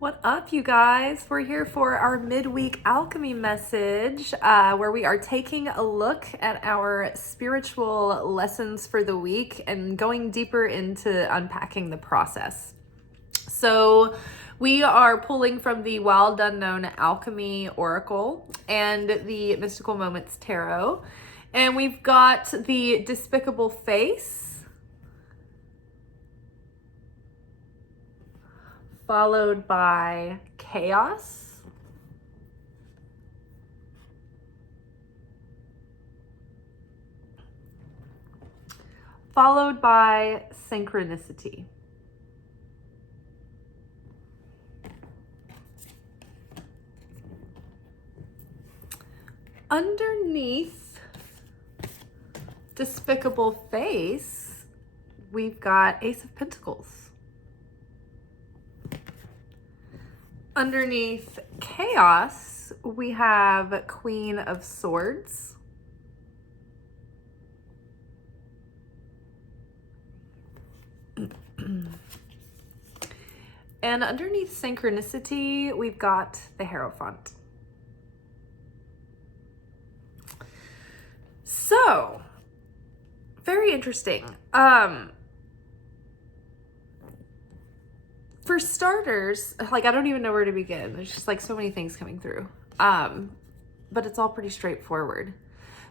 What up, you guys? We're here for our midweek alchemy message, where we are taking a look at our spiritual lessons for the week and going deeper into unpacking the process. So we are pulling from the Wild Unknown Alchemy Oracle and the Mystical Moments Tarot. And we've got the Despicable Face, followed by Chaos, followed by Synchronicity. Underneath Despicable Face, we've got Ace of Pentacles. Underneath Chaos, we have Queen of Swords. And underneath Synchronicity, we've got the Hierophant. So, very interesting. For starters, like, I don't even know where to begin. There's just like so many things coming through. But it's all pretty straightforward.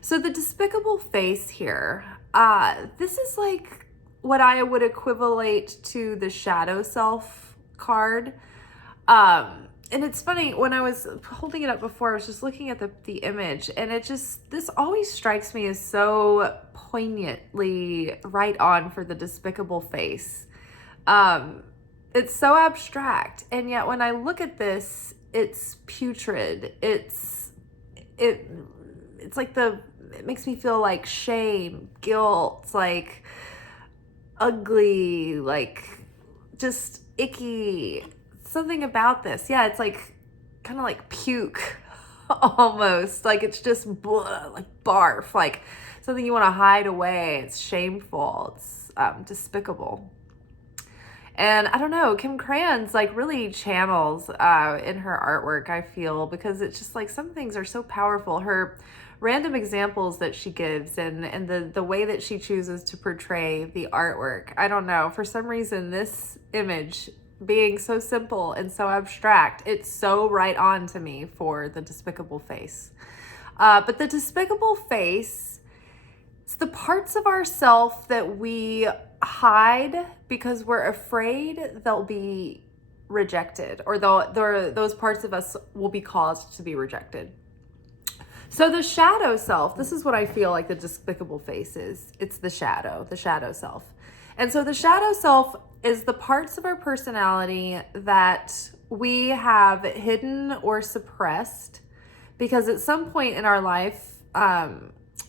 So the Despicable Face here, this is like what I would equivalent to the Shadow Self card. And it's funny, when I was holding it up before, I was just looking at the image, and this always strikes me as so poignantly right on for the Despicable Face. It's so abstract, and yet when I look at this, it's putrid. It's like it makes me feel like shame, guilt, like ugly, like just icky. Something about this. Yeah, it's like kind of like puke almost. Like it's just like barf, like something you want to hide away. It's shameful. It's despicable. And I don't know, Kim Cran's like really channels in her artwork, I feel, because it's just like some things are so powerful. Her random examples that she gives and the way that she chooses to portray the artwork. I don't know, for some reason this image being so simple and so abstract, it's so right on to me for the Despicable Face. But the Despicable Face, it's the parts of ourself that we hide because we're afraid they'll be rejected, or those parts of us will be caused to be rejected. So the shadow self, this is what I feel like the Despicable Face is. It's the shadow self. And so the shadow self is the parts of our personality that we have hidden or suppressed because at some point in our life,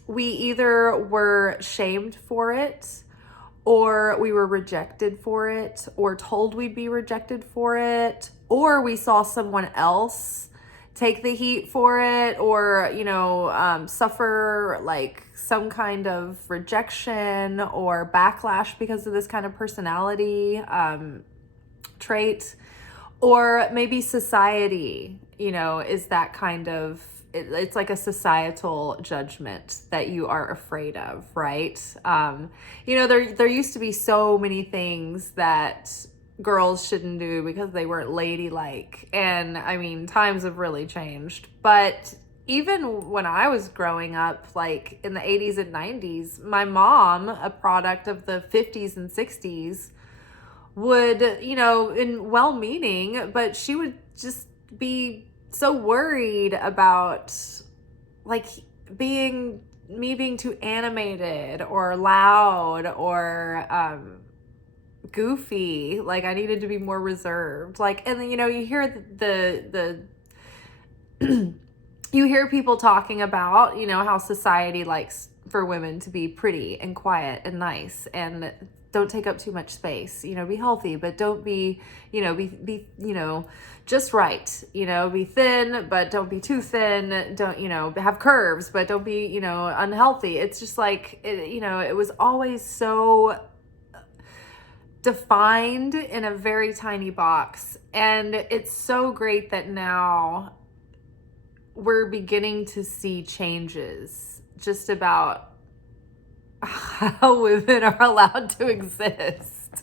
we either were shamed for it, or we were rejected for it, or told we'd be rejected for it, or we saw someone else take the heat for it, or, suffer like some kind of rejection or backlash because of this kind of personality trait. Or maybe society, is that kind of, it's like a societal judgment that you are afraid of, right? There used to be so many things that girls shouldn't do because they weren't ladylike. And I mean, times have really changed. But even when I was growing up, like in the 80s and 90s, my mom, a product of the 50s and 60s, would, in well-meaning, but she would just be so worried about like being too animated or loud or goofy. Like I needed to be more reserved. Like, and then you hear the you hear people talking about how society likes for women to be pretty and quiet and nice and don't take up too much space, be healthy, but don't be, be just right, be thin, but don't be too thin. Don't, have curves, but don't be, unhealthy. It's just like, it was always so defined in a very tiny box. And it's so great that now we're beginning to see changes just about how women are allowed to exist.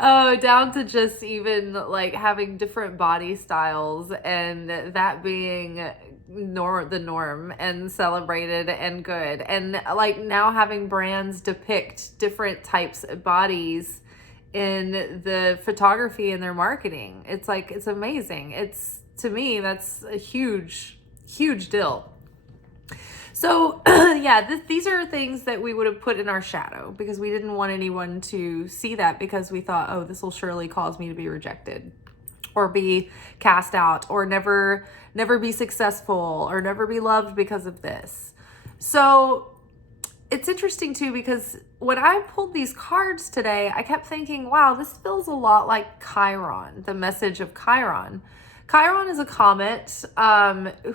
Oh, down to just even like having different body styles and that being the norm and celebrated and good. And like now having brands depict different types of bodies in the photography and their marketing. It's like, it's amazing. It's, to me, that's a huge, huge deal. So yeah, these are things that we would have put in our shadow because we didn't want anyone to see that, because we thought, oh, this will surely cause me to be rejected or be cast out or never be successful or never be loved because of this. So it's interesting too, because when I pulled these cards today, I kept thinking, wow, this feels a lot like Chiron, the message of Chiron. Chiron is a comet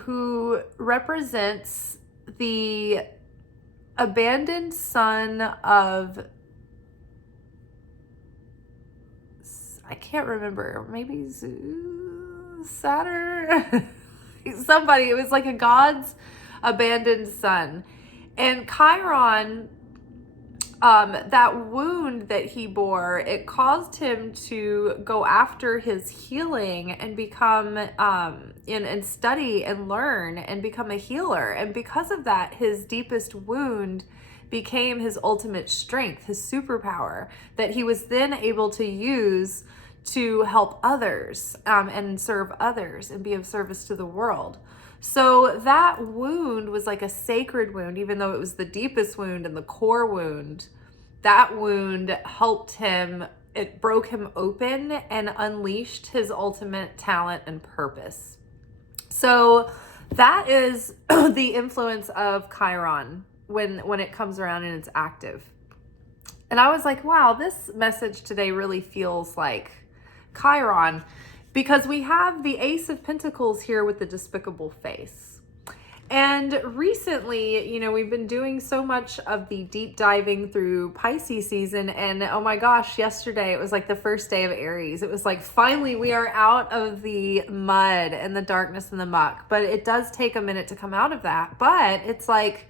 who represents the abandoned son of, I can't remember, maybe Saturn? Somebody, it was like a god's abandoned son. And Chiron, that wound that he bore, it caused him to go after his healing and become, and study and learn and become a healer. And because of that, his deepest wound became his ultimate strength, his superpower, that he was then able to use to help others, and serve others and be of service to the world. So that wound was like a sacred wound, even though it was the deepest wound and the core wound. That wound helped him, it broke him open and unleashed his ultimate talent and purpose. So that is the influence of Chiron when it comes around and it's active. And I was like, wow, this message today really feels like Chiron, because we have the Ace of Pentacles here with the despicable face. And recently, we've been doing so much of the deep diving through Pisces season. And oh my gosh, yesterday it was like the first day of Aries. It was like, finally, we are out of the mud and the darkness and the muck. But it does take a minute to come out of that. But it's like,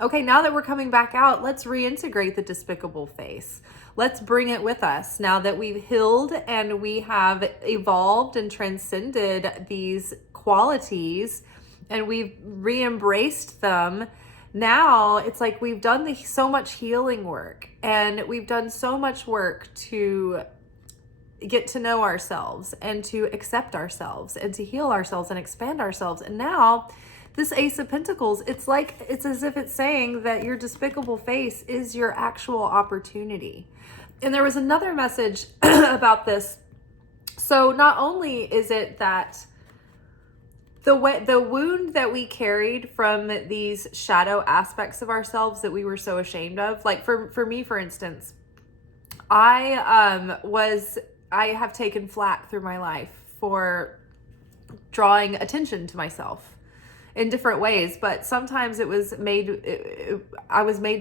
okay, now that we're coming back out, let's reintegrate the despicable face. Let's bring it with us now that we've healed and we have evolved and transcended these qualities and we've re-embraced them. Now it's like we've done so much healing work and we've done so much work to get to know ourselves and to accept ourselves and to heal ourselves and expand ourselves. And now this Ace of Pentacles, it's as if it's saying that your despicable face is your actual opportunity. And there was another message about this. So not only is it that the wound that we carried from these shadow aspects of ourselves that we were so ashamed of, like for me, for instance, I have taken flack through my life for drawing attention to myself in different ways, but sometimes I was made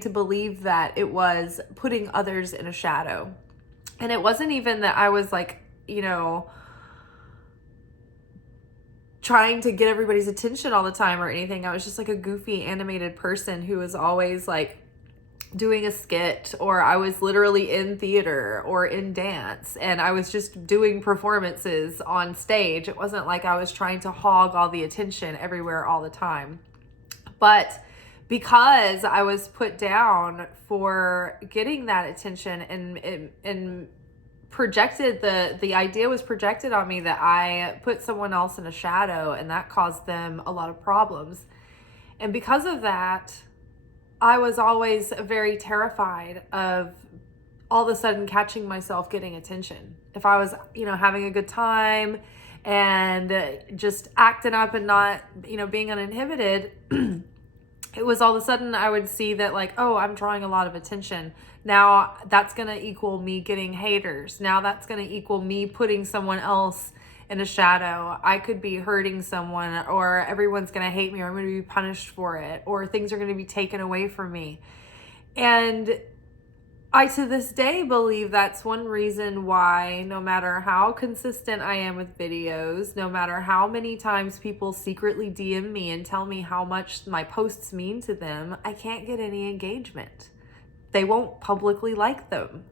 to believe that it was putting others in a shadow. And it wasn't even that I was like, trying to get everybody's attention all the time or anything. I was just like a goofy animated person who was always like doing a skit, or I was literally in theater or in dance and I was just doing performances on stage. It wasn't like I was trying to hog all the attention everywhere all the time. But because I was put down for getting that attention and projected, the idea was projected on me that I put someone else in a shadow and that caused them a lot of problems. And because of that, I was always very terrified of all of a sudden catching myself getting attention. If I was, having a good time and just acting up and not, being uninhibited, it was all of a sudden I would see that like, oh, I'm drawing a lot of attention. Now that's going to equal me getting haters. Now that's going to equal me putting someone else in a shadow. I could be hurting someone, or everyone's going to hate me, or I'm going to be punished for it, or things are going to be taken away from me. And I to this day believe that's one reason why no matter how consistent I am with videos, no matter how many times people secretly DM me and tell me how much my posts mean to them, I can't get any engagement. They won't publicly like them.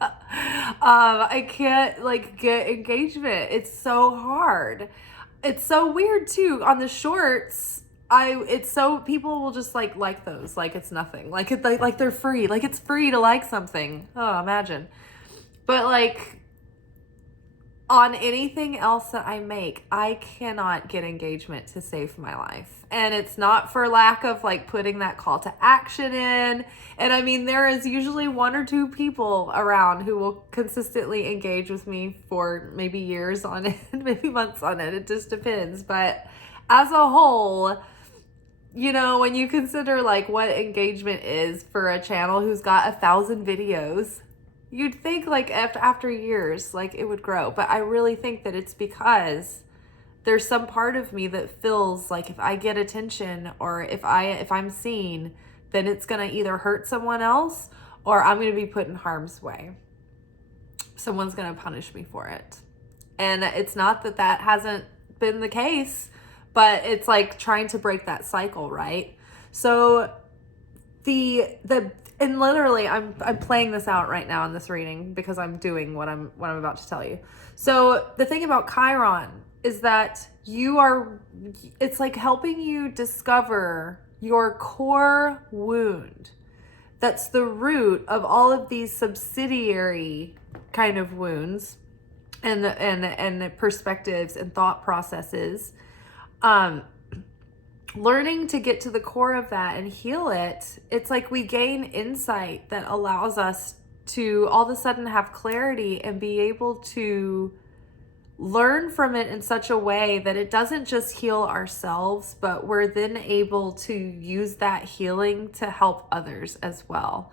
I can't like get engagement. It's so hard. It's so weird too. On the shorts, it's so people will just like those like it's nothing. Like it like they're free. Like it's free to like something. Oh, imagine. But like on anything else that I make, I cannot get engagement to save my life. And it's not for lack of like putting that call to action in. And I mean, there is usually 1 or 2 people around who will consistently engage with me for maybe years on it, maybe months on it. It just depends. But as a whole, you know, when you consider like what engagement is for a channel who's got 1,000 videos, you'd think like after years, like it would grow. But I really think that it's because there's some part of me that feels like if I get attention or if I'm seen, then it's going to either hurt someone else or I'm going to be put in harm's way. Someone's going to punish me for it. And it's not that hasn't been the case, but it's like trying to break that cycle, right? So and literally I'm playing this out right now in this reading because I'm doing what I'm about to tell you. So the thing about Chiron is that it's like helping you discover your core wound. That's the root of all of these subsidiary kind of wounds and perspectives and thought processes. Learning to get to the core of that and heal it, it's like we gain insight that allows us to all of a sudden have clarity and be able to learn from it in such a way that it doesn't just heal ourselves, but we're then able to use that healing to help others as well.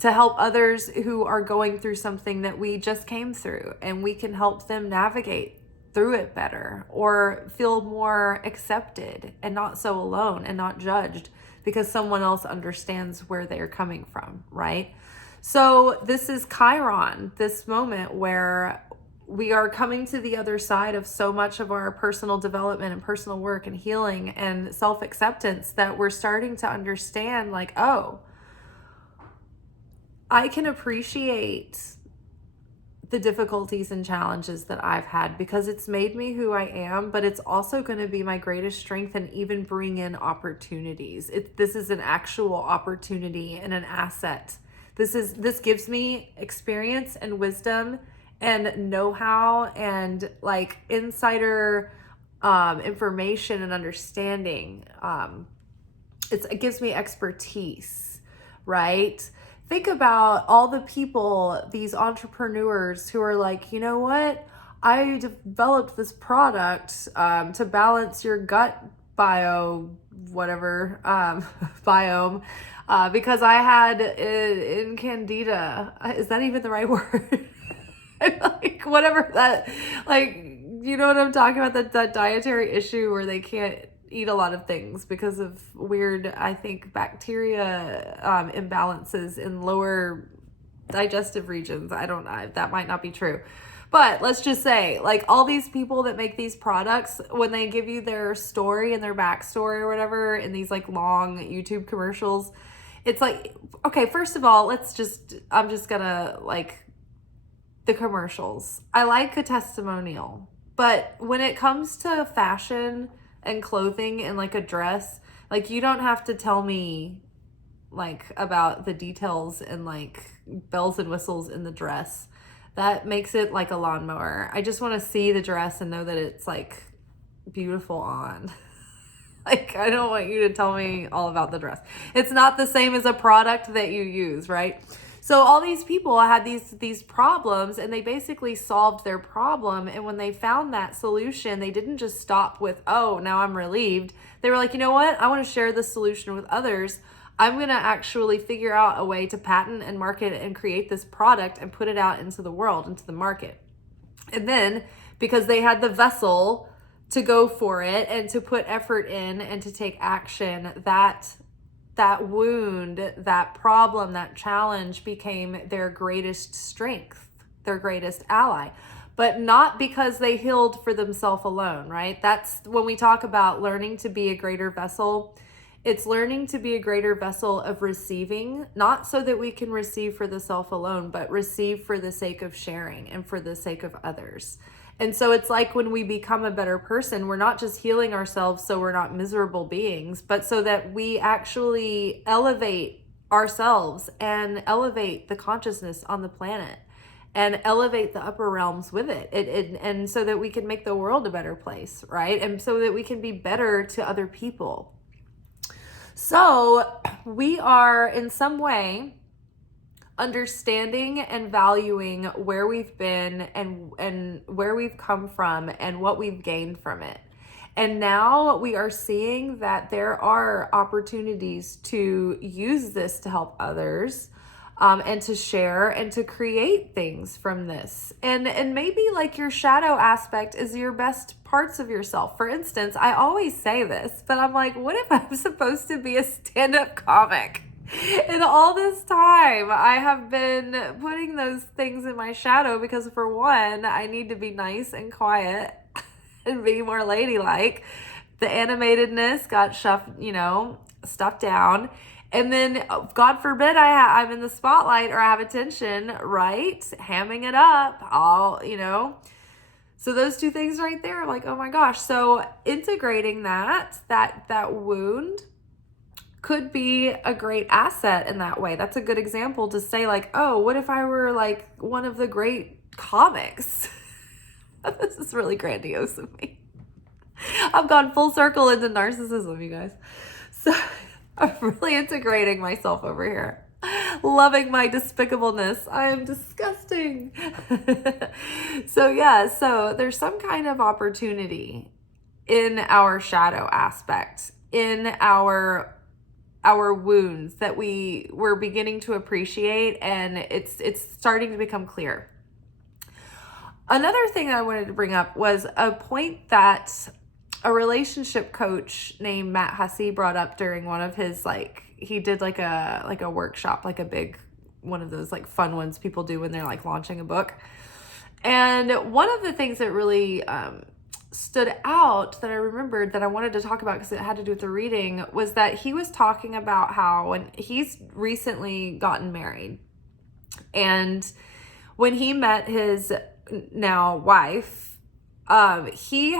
To help others who are going through something that we just came through, and we can help them navigate through it better or feel more accepted and not so alone and not judged because someone else understands where they're coming from, right? So this is Chiron, this moment where we are coming to the other side of so much of our personal development and personal work and healing and self-acceptance that we're starting to understand like, oh, I can appreciate the difficulties and challenges that I've had because it's made me who I am, but it's also going to be my greatest strength and even bring in opportunities. This is an actual opportunity and an asset. This gives me experience and wisdom and know-how and like insider information and understanding. It gives me expertise, right? Think about all the people, these entrepreneurs who are like, you know what? I developed this product to balance your gut biome because I had in candida. Is that even the right word? Like whatever that, like, you know what I'm talking about? That dietary issue where they can't eat a lot of things because of weird, I think, bacteria imbalances in lower digestive regions. I don't know. That might not be true. But let's just say, like, all these people that make these products, when they give you their story and their backstory or whatever in these, like, long YouTube commercials, it's like, okay, first of all, I'm just gonna, like, the commercials. I like a testimonial. But when it comes to fashion and clothing and like a dress, like you don't have to tell me like about the details and like bells and whistles in the dress. That makes it like a lawnmower. I just want to see the dress and know that it's like beautiful on. Like I don't want you to tell me all about the dress. It's not the same as a product that you use, right? So all these people had these problems and they basically solved their problem. And when they found that solution, they didn't just stop with, oh, now I'm relieved. They were like, you know what? I want to share this solution with others. I'm going to actually figure out a way to patent and market and create this product and put it out into the world, into the market. And then because they had the vessel to go for it and to put effort in and to take action, that that wound, that problem, that challenge became their greatest strength, their greatest ally. But not because they healed for themselves alone, right? That's when we talk about learning to be a greater vessel. It's learning to be a greater vessel of receiving, not so that we can receive for the self alone, but receive for the sake of sharing and for the sake of others. And so it's like when we become a better person, we're not just healing ourselves so we're not miserable beings, but so that we actually elevate ourselves and elevate the consciousness on the planet and elevate the upper realms with it. And so that we can make the world a better place, right? And so that we can be better to other people. So we are in some way understanding and valuing where we've been and where we've come from and what we've gained from it. And now we are seeing that there are opportunities to use this to help others, and to share and to create things from this. And maybe like your shadow aspect is your best parts of yourself. For instance, I always say this, but I'm like, what if I'm supposed to be a stand-up comic? And all this time, I have been putting those things in my shadow because, for one, I need to be nice and quiet and be more ladylike. The animatedness got stuffed down. And then, God forbid, I'm in the spotlight or I have attention, right? Hamming it up, So those two things right there, I'm like, oh my gosh. So integrating that wound could be a great asset in that way. That's a good example to say, like, oh, what if I were like one of the great comics? This is really grandiose of me. I've gone full circle into narcissism, you guys. So I'm really integrating myself over here. Loving my despicableness. I am disgusting. So there's some kind of opportunity in our shadow aspect, in our wounds that we're beginning to appreciate, and it's starting to become clear. Another thing that I wanted to bring up was a point that a relationship coach named Matt Hussey brought up during one of his, he did like a workshop, like a big one of those like fun ones people do when they're like launching a book. And one of the things that really stood out that I remembered that I wanted to talk about because it had to do with the reading was that he was talking about how when he's recently gotten married, and when he met his now wife, he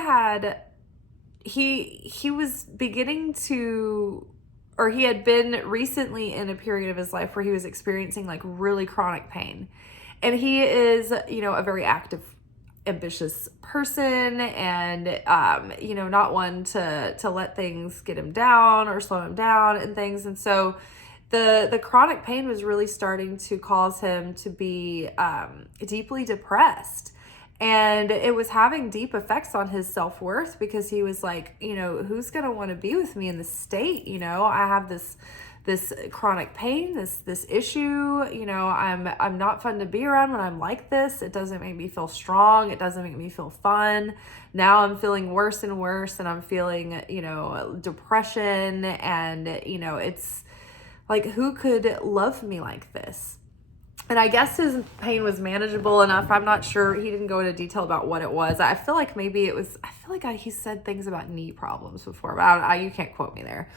was beginning to, or he had been recently in a period of his life where he was experiencing like really chronic pain. And he is, a very active, ambitious person, and not one to let things get him down or slow him down and things. And so the chronic pain was really starting to cause him to be deeply depressed, and it was having deep effects on his self-worth, because he was like, who's gonna want to be with me in this state? I have this chronic pain, this issue, I'm not fun to be around when I'm like this. It doesn't make me feel strong. It doesn't make me feel fun. Now I'm feeling worse and worse, and I'm feeling, depression, and, it's like, who could love me like this? And I guess his pain was manageable enough. I'm not sure. He didn't go into detail about what it was. I feel like maybe he said things about knee problems before, but you can't quote me there.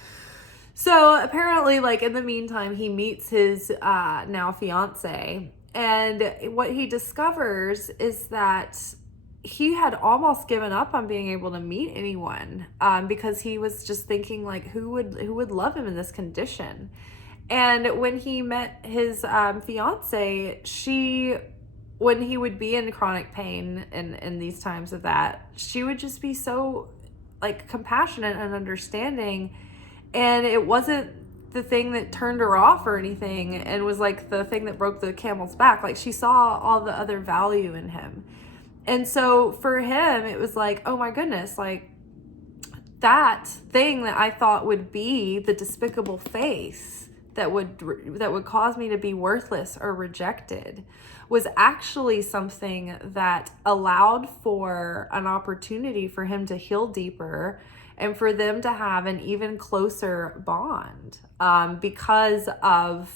So apparently, like, in the meantime, he meets his now fiance, and what he discovers is that he had almost given up on being able to meet anyone, because he was just thinking, like, who would love him in this condition. And when he met his fiance, when he would be in chronic pain in these times of that, she would just be so like compassionate and understanding. And it wasn't the thing that turned her off or anything, and was like the thing that broke the camel's back. Like, she saw all the other value in him. And so for him, it was like, oh my goodness, like, that thing that I thought would be the despicable face that would cause me to be worthless or rejected was actually something that allowed for an opportunity for him to heal deeper and for them to have an even closer bond, because of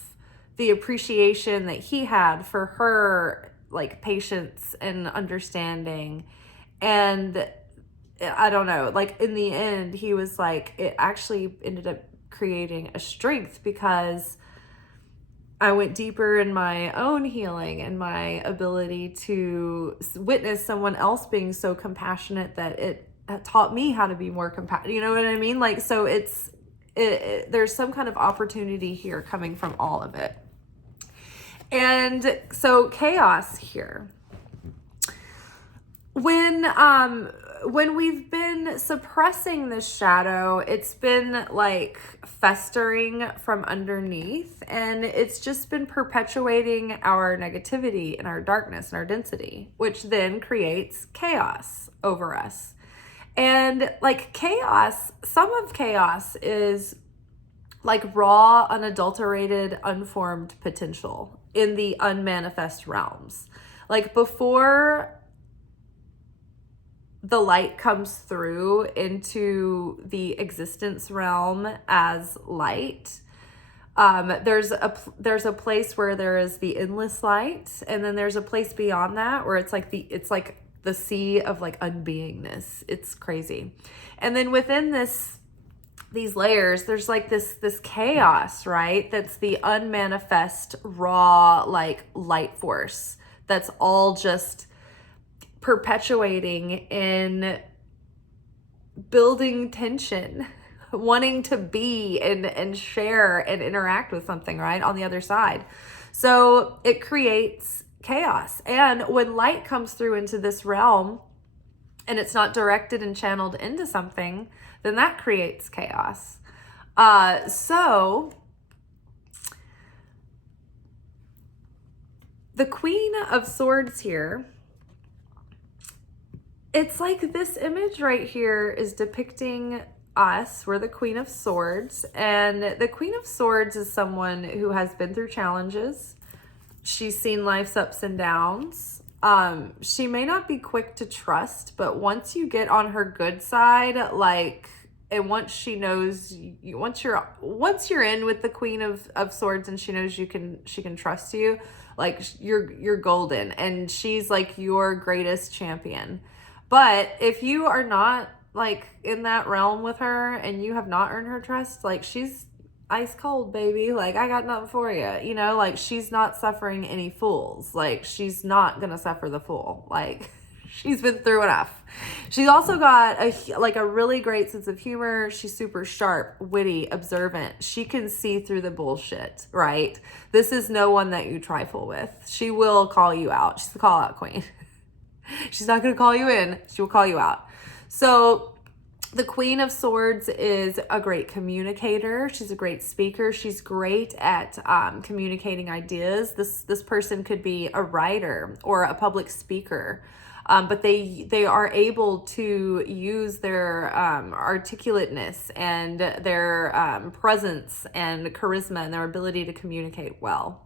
the appreciation that he had for her, like, patience and understanding. And I don't know, like, in the end, he was like, it actually ended up creating a strength, because I went deeper in my own healing and my ability to witness someone else being so compassionate that it taught me how to be more compassionate. You know what I mean? Like, so there's some kind of opportunity here coming from all of it. And so chaos here. When we've been suppressing this shadow, it's been like festering from underneath, and it's just been perpetuating our negativity and our darkness and our density, which then creates chaos over us. And like chaos, some of chaos is like raw, unadulterated, unformed potential in the unmanifest realms. Like before the light comes through into the existence realm as light, there's a place where there is the endless light, and then there's a place beyond that where it's like the sea of like unbeingness. It's crazy. And then within these layers, there's like this chaos, right? That's the unmanifest raw like light force that's all just perpetuating in building tension, wanting to be and share and interact with something, right, on the other side. So it creates chaos. And when light comes through into this realm and it's not directed and channeled into something, then that creates chaos. So the Queen of Swords here, it's like this image right here is depicting us. We're the Queen of Swords, and the Queen of Swords is someone who has been through challenges. She's seen life's ups and downs. She may not be quick to trust, but once you get on her good side, like, and once she knows you, once you're in with the Queen of Swords and she knows she can trust you, like you're golden, and she's like your greatest champion. But if you are not like in that realm with her and you have not earned her trust, like she's ice cold, baby. Like, I got nothing for you. You know, like she's not suffering any fools. Like, she's not gonna suffer the fool. Like, she's been through enough. She's also got a really great sense of humor. She's super sharp, witty, observant. She can see through the bullshit, right? This is no one that you trifle with. She will call you out. She's the call out queen. She's not going to call you in. She will call you out. So the Queen of Swords is a great communicator. She's a great speaker. She's great at communicating ideas. This person could be a writer or a public speaker, but they are able to use their articulateness and their presence and charisma and their ability to communicate well.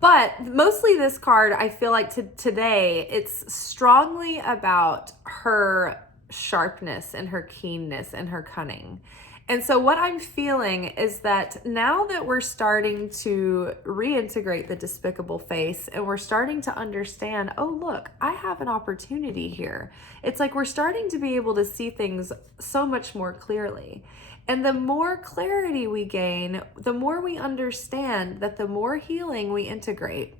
But mostly this card, I feel like today, it's strongly about her sharpness and her keenness and her cunning. And so what I'm feeling is that now that we're starting to reintegrate the despicable face and we're starting to understand, oh, look, I have an opportunity here. It's like we're starting to be able to see things so much more clearly. And the more clarity we gain, the more we understand that the more healing we integrate,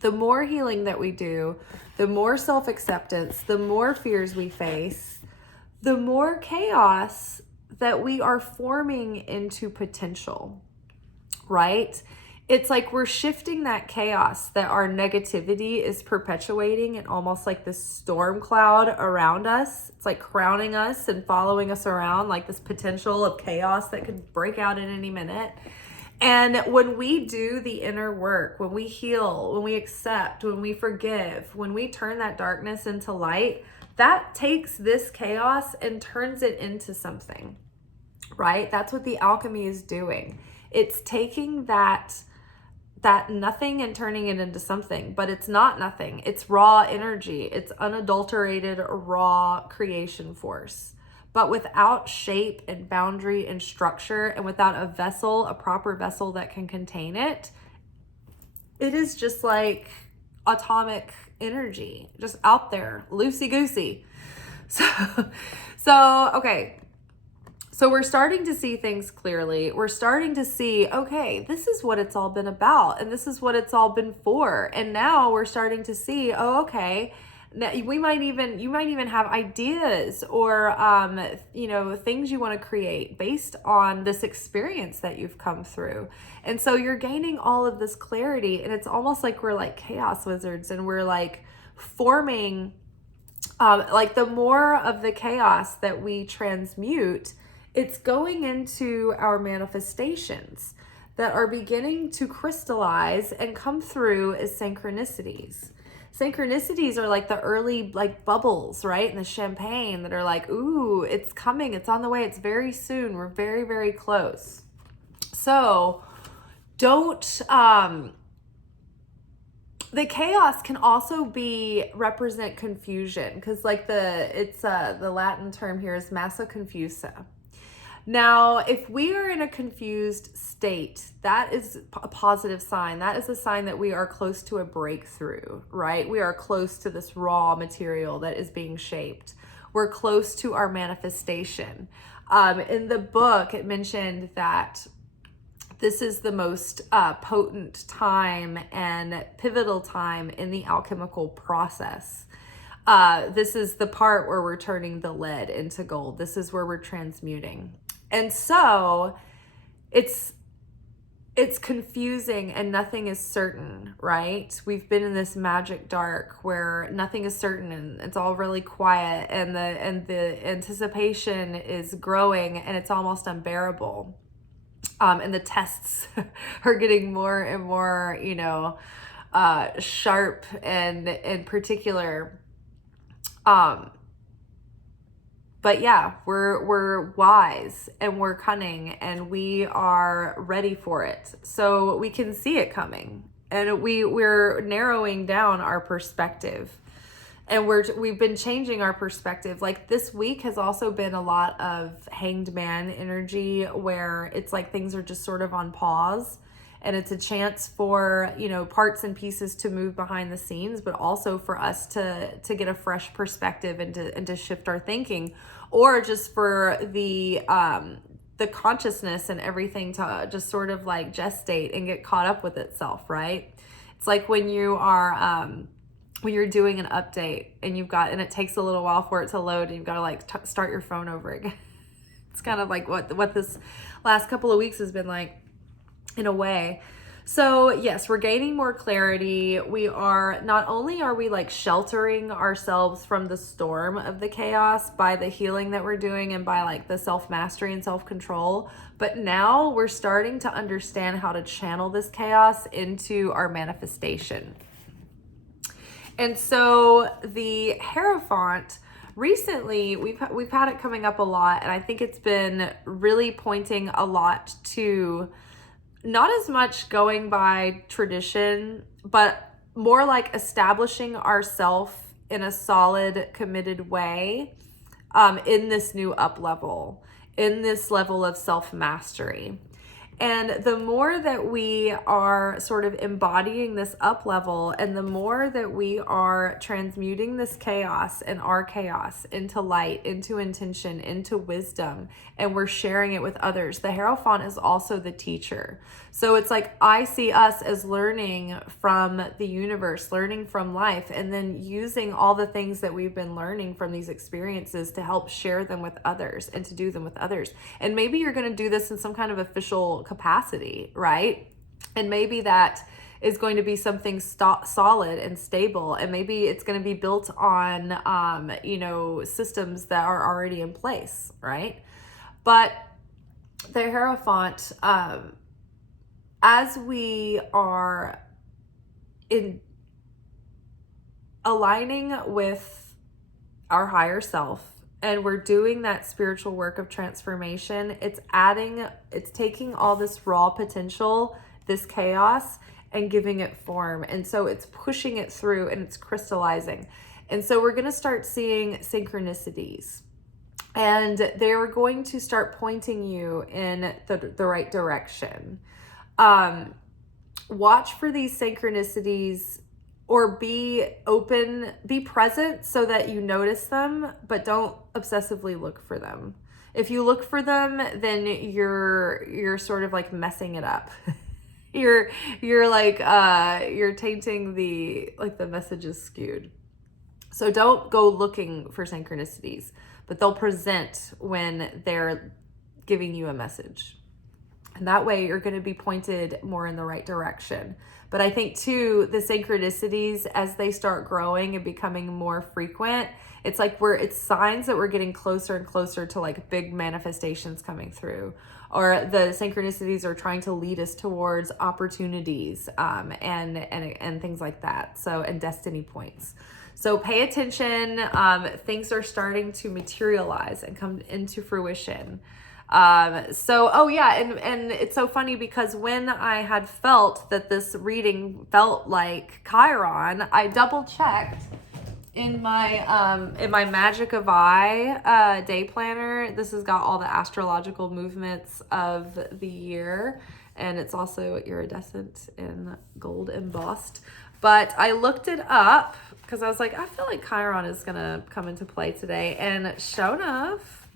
the more healing that we do, the more self-acceptance, the more fears we face, the more chaos that we are forming into potential, right? It's like we're shifting that chaos that our negativity is perpetuating and almost like this storm cloud around us. It's like crowning us and following us around, like this potential of chaos that could break out at any minute. And when we do the inner work, when we heal, when we accept, when we forgive, when we turn that darkness into light, that takes this chaos and turns it into something, right? That's what the alchemy is doing. It's taking that nothing and turning it into something, but it's not nothing. It's raw energy. It's unadulterated, raw creation force. but without shape and boundary and structure, and without a vessel, a proper vessel that can contain it, it is just like atomic energy, just out there, loosey-goosey. Okay. So we're starting to see things clearly. We're starting to see, okay, this is what it's all been about, and this is what it's all been for. And now we're starting to see, oh, okay, you might even have ideas or things you want to create based on this experience that you've come through. And so you're gaining all of this clarity, and it's almost like we're like chaos wizards, and we're like forming like the more of the chaos that we transmute, it's going into our manifestations that are beginning to crystallize and come through as synchronicities. Synchronicities are like the early like bubbles, right? In the champagne that are like, ooh, it's coming, it's on the way, it's very soon, we're very, very close. So don't, the chaos can also represent confusion, because like the Latin term here is massa confusa. Now, if we are in a confused state, that is a positive sign. That is a sign that we are close to a breakthrough, right? We are close to this raw material that is being shaped. We're close to our manifestation. In the book, it mentioned that this is the most potent time and pivotal time in the alchemical process. This is the part where we're turning the lead into gold. This is where we're transmuting. And so it's confusing and nothing is certain, right? We've been in this magic dark where nothing is certain and it's all really quiet, and the anticipation is growing and it's almost unbearable. And the tests are getting more and more, sharp and in particular. But yeah, we're wise and we're cunning and we are ready for it. So we can see it coming, and we're narrowing down our perspective, and we've been changing our perspective. Like this week has also been a lot of hanged man energy, where it's like things are just sort of on pause, and it's a chance for, parts and pieces to move behind the scenes, but also for us to get a fresh perspective and to shift our thinking, or just for the consciousness and everything to just sort of like gestate and get caught up with itself, right? It's like when you are when you're doing an update and it takes a little while for it to load, and you've got to like start your phone over again. It's kind of like what this last couple of weeks has been like, in a way. So yes, we're gaining more clarity. Not only are we like sheltering ourselves from the storm of the chaos by the healing that we're doing and by like the self-mastery and self-control, but now we're starting to understand how to channel this chaos into our manifestation. And so the Hierophant, recently we've had it coming up a lot, and I think it's been really pointing a lot to not as much going by tradition, but more like establishing ourselves in a solid, committed way in this new up level, in this level of self-mastery. And the more that we are sort of embodying this up level, and the more that we are transmuting this chaos and our chaos into light, into intention, into wisdom, and we're sharing it with others, the Hierophant is also the teacher. So it's like I see us as learning from the universe, learning from life, and then using all the things that we've been learning from these experiences to help share them with others and to do them with others. And maybe you're going to do this in some kind of official capacity, right? And maybe that is going to be something solid and stable, and maybe it's going to be built on systems that are already in place, right? But the Hierophant, as we are in aligning with our higher self, and we're doing that spiritual work of transformation, it's taking all this raw potential, this chaos, and giving it form. And so it's pushing it through and it's crystallizing. And so we're going to start seeing synchronicities. and they're going to start pointing you in the right direction. Watch for these synchronicities, or be open, be present so that you notice them, but don't obsessively look for them. If you look for them, then you're sort of like messing it up. you're like you're tainting the message is skewed. So don't go looking for synchronicities, but they'll present when they're giving you a message. And that way you're going to be pointed more in the right direction. But I think too, the synchronicities, as they start growing and becoming more frequent, it's like it's signs that we're getting closer and closer to like big manifestations coming through, or the synchronicities are trying to lead us towards opportunities, and things like that. So, and destiny points. So pay attention. Things are starting to materialize and come into fruition. Oh yeah, and it's so funny because when I had felt that this reading felt like Chiron, I double checked in my Magic of I day planner. This has got all the astrological movements of the year, and it's also iridescent in gold embossed. But I looked it up because I was like, I feel like Chiron is gonna come into play today, and sure enough,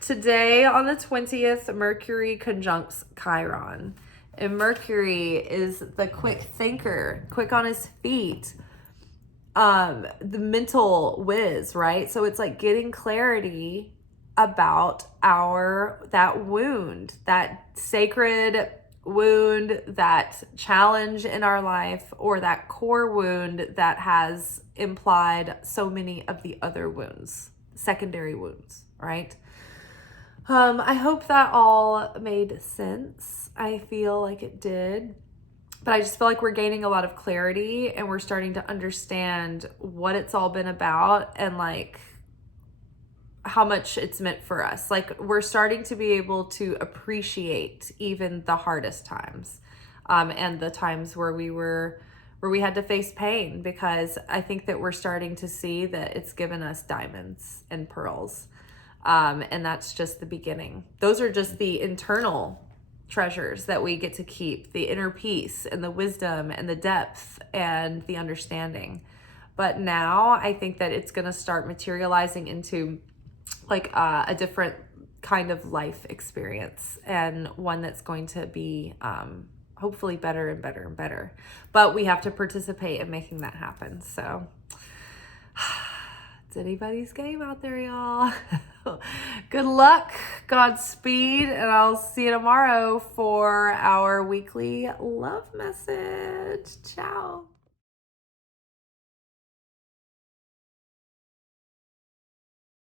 today on the 20th, Mercury conjuncts Chiron. And Mercury is the quick thinker, quick on his feet, the mental whiz, right? So it's like getting clarity about that wound, that sacred wound, that challenge in our life, or that core wound that has implied so many of the other wounds, secondary wounds, right? I hope that all made sense. I feel like it did. But I just feel like we're gaining a lot of clarity, and we're starting to understand what it's all been about, and like how much it's meant for us. Like, we're starting to be able to appreciate even the hardest times, and the times where we had to face pain, because I think that we're starting to see that it's given us diamonds and pearls. And that's just the beginning. Those are just the internal treasures that we get to keep, the inner peace and the wisdom and the depth and the understanding. But now I think that it's going to start materializing into like a different kind of life experience, and one that's going to be hopefully better and better and better. But we have to participate in making that happen. So it's anybody's game out there, y'all. Good luck, Godspeed, and I'll see you tomorrow for our weekly love message. Ciao.